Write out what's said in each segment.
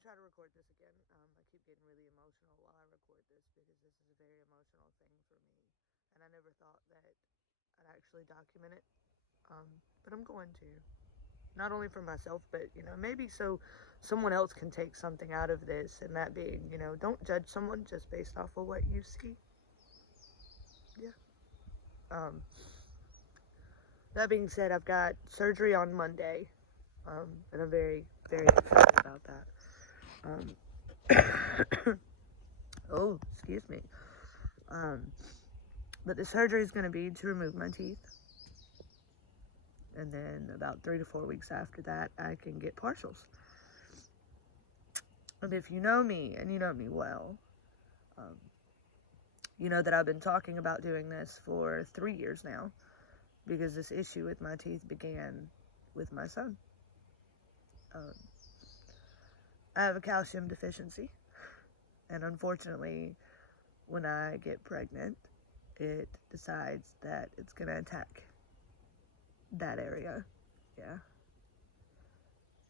gonna try to record this again. I keep getting really emotional while I record this because this is a very emotional thing for me, and I never thought that I'd actually document it. But I'm going to, not only for myself, but maybe so someone else can take something out of this, and that being, don't judge someone just based off of what you see. Yeah. Um, that being said, I've got surgery on Monday, and I'm very, very excited about that. Oh, excuse me. Um, but the surgery is going to be to remove my teeth. And then about 3 to 4 weeks after that, I can get partials. And if you know me, and you know me well, um, you know that I've been talking about doing this for 3 years now, because this issue with my teeth began with my son. I have a calcium deficiency, and unfortunately, when I get pregnant, it decides that it's going to attack that area. Yeah.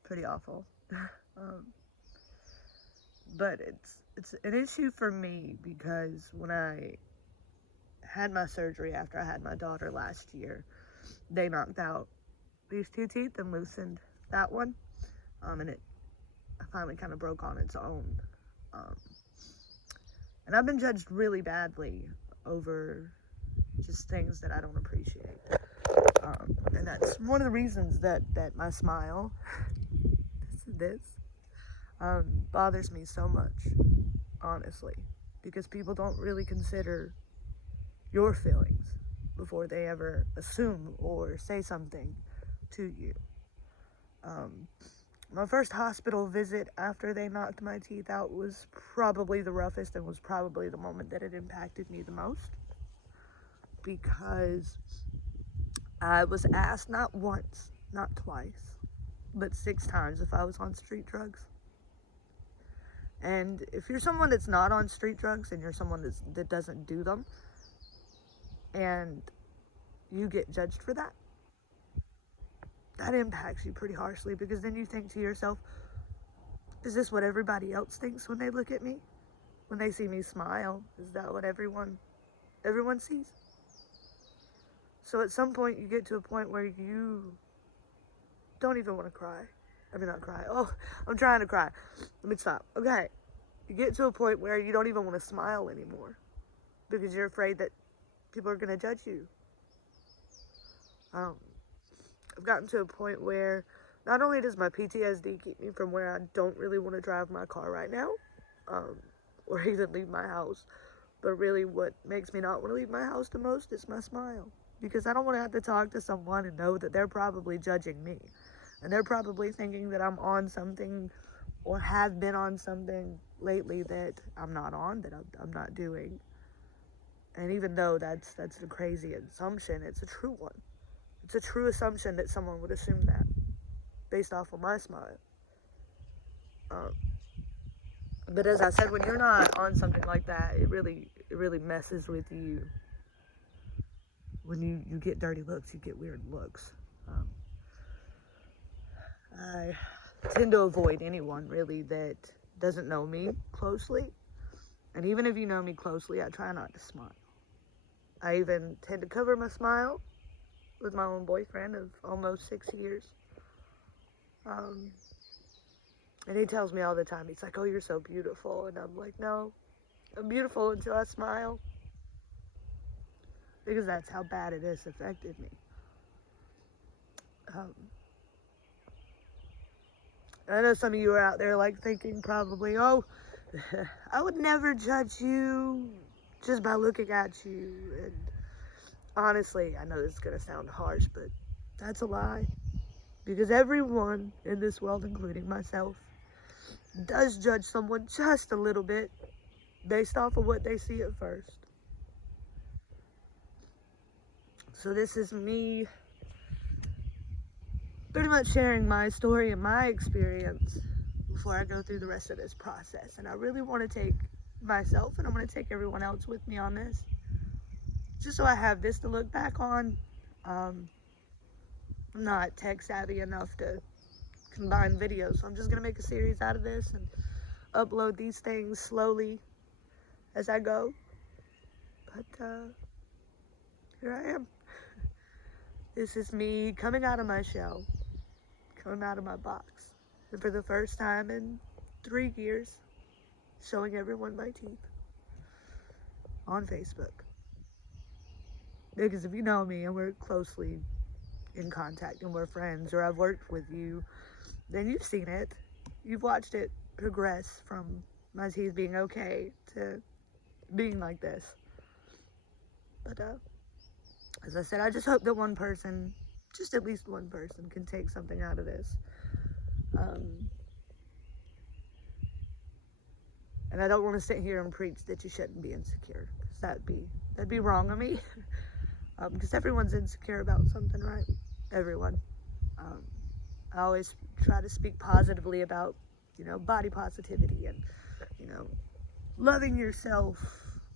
Pretty awful. um, but it's an issue for me because when I had my surgery after I had my daughter last year, they knocked out these two teeth and loosened that one, and it finally kind of broke on its own. Um, and I've been judged really badly over just things that I don't appreciate. And that's one of the reasons that my smile, this bothers me so much, honestly, because people don't really consider your feelings before they ever assume or say something to you. My first hospital visit after they knocked my teeth out was probably the roughest and was probably the moment that it impacted me the most, because I was asked not once, not twice, but 6 times if I was on street drugs. And if you're someone that's not on street drugs and you're someone that doesn't do them, and you get judged for that, that impacts you pretty harshly, because then you think to yourself, is this what everybody else thinks when they look at me? When they see me smile, is that what everyone sees? So at some point you get to a point where you don't even want to cry. I mean, not cry. Oh, I'm trying to cry. Let me stop. Okay. You get to a point where you don't even want to smile anymore because you're afraid that people are going to judge you. I've gotten to a point where not only does my PTSD keep me from where I don't really want to drive my car right now, or even leave my house, but really what makes me not want to leave my house the most is my smile. Because I don't want to have to talk to someone and know that they're probably judging me. And they're probably thinking that I'm on something or have been on something lately that I'm not on, that I'm not doing. And even though that's a crazy assumption, it's a true one. It's a true assumption that someone would assume that based off of my smile. But as I said, when you're not on something like that, it really messes with you. When you get dirty looks, you get weird looks. I tend to avoid anyone really that doesn't know me closely. And even if you know me closely, I try not to smile. I even tend to cover my smile with my own boyfriend of almost 6 years. And he tells me all the time, he's like, oh, you're so beautiful. And I'm like, no, I'm beautiful until I smile. Because that's how bad it has affected me. I know some of you are out there like thinking probably, oh, I would never judge you just by looking at you. And honestly, I know this is going to sound harsh, but that's a lie. Because everyone in this world, including myself, does judge someone just a little bit based off of what they see at first. So this is me pretty much sharing my story and my experience before I go through the rest of this process. And I really want to take myself and I want to take everyone else with me on this, just so I have this to look back on. I'm not tech savvy enough to combined video. So I'm just going to make a series out of this and upload these things slowly as I go. But here I am. This is me coming out of my shell, coming out of my box. And for the first time in 3 years, showing everyone my teeth on Facebook. Because if you know me and we're closely in contact and we're friends, or I've worked with you, then you've seen it. You've watched it progress from my teeth being okay to being like this. But as I said, I just hope that one person, just at least one person, can take something out of this. And I don't want to sit here and preach that you shouldn't be insecure, because that'd be wrong of me. Because everyone's insecure about something, right? Everyone. I always try to speak positively about, body positivity and, loving yourself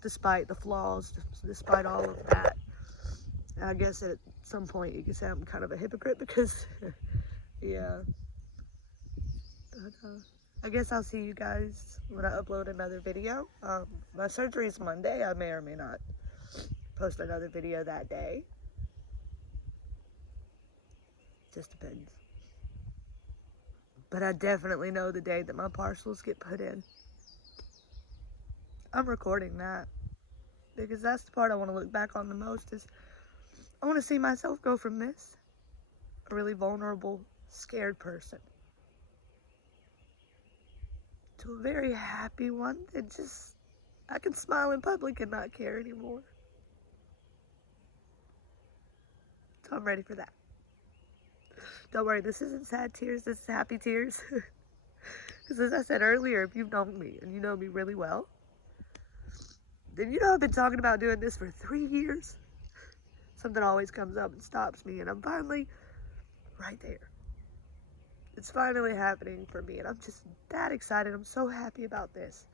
despite the flaws, despite all of that. And I guess at some point you could say I'm kind of a hypocrite because, yeah. But, I guess I'll see you guys when I upload another video. My surgery is Monday. I may or may not post another video that day. Just depends. But I definitely know the day that my partials get put in. I'm recording that because that's the part I want to look back on the most. Is I want to see myself go from this, a really vulnerable, scared person, to a very happy one that just, I can smile in public and not care anymore. So I'm ready for that. Don't worry, this isn't sad tears, this is happy tears. Because as I said earlier, if you've known me, and you know me really well, then you know I've been talking about doing this for 3 years. Something always comes up and stops me, and I'm finally right there. It's finally happening for me, and I'm just that excited. I'm so happy about this.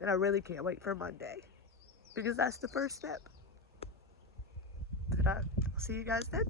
And I really can't wait for Monday, because that's the first step. And I'll see you guys then.